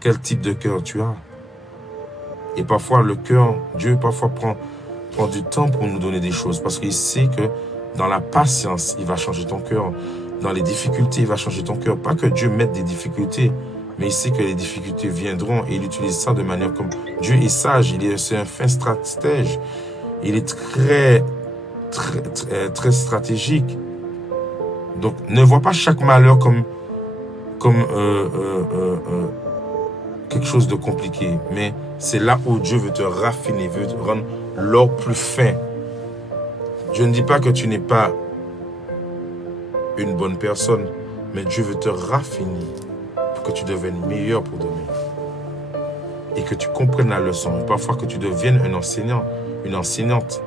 quel type de cœur tu as. Et parfois, le cœur, Dieu parfois prend du temps pour nous donner des choses parce qu'il sait que dans la patience, il va changer ton cœur. Dans les difficultés, il va changer ton cœur. Pas que Dieu mette des difficultés, mais il sait que les difficultés viendront et il utilise ça de manière comme... Dieu est sage, c'est un fin stratège. Il est très stratégique. Donc, ne vois pas chaque malheur comme quelque chose de compliqué. Mais c'est là où Dieu veut te raffiner, veut te rendre l'or plus fin. Je ne dis pas que tu n'es pas une bonne personne, mais Dieu veut te raffiner pour que tu deviennes meilleur pour demain. Et que tu comprennes la leçon. Et parfois que tu deviennes un enseignant, une enseignante.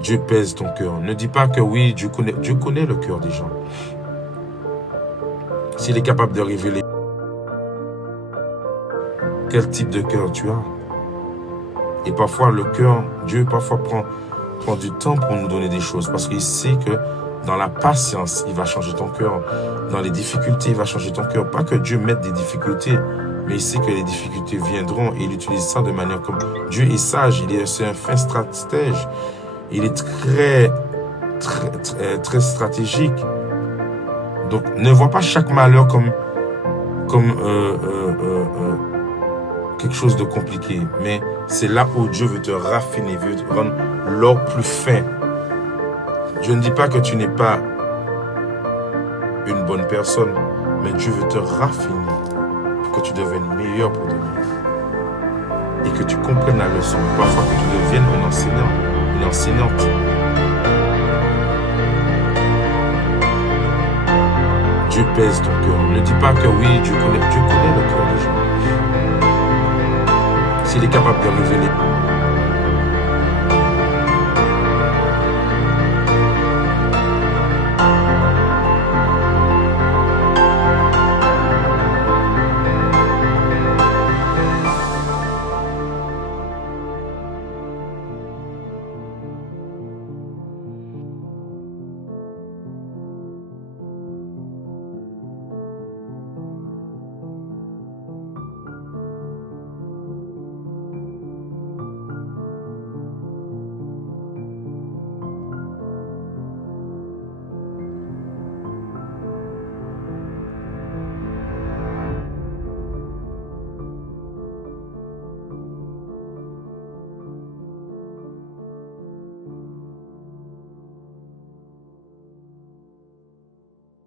Dieu pèse ton cœur. Ne dis pas que oui, Dieu connaît le cœur des gens. S'il est capable de révéler quel type de cœur tu as. Et parfois, le cœur, Dieu parfois prend du temps pour nous donner des choses parce qu'il sait que dans la patience, il va changer ton cœur. Dans les difficultés, il va changer ton cœur. Pas que Dieu mette des difficultés, mais il sait que les difficultés viendront et il utilise ça de manière comme... Dieu est sage, c'est un fin stratège. Il est très stratégique. Donc, ne vois pas chaque malheur comme quelque chose de compliqué. Mais c'est là où Dieu veut te raffiner, veut te rendre l'or plus fin. Je ne dis pas que tu n'es pas une bonne personne, mais Dieu veut te raffiner pour que tu deviennes meilleur pour demain. Et que tu comprennes la leçon. Parfois que tu deviennes un enseignant, une enseignante. Dieu pèse ton cœur. Ne dis pas que oui, Dieu connaît le cœur des gens. S'il est capable de révéler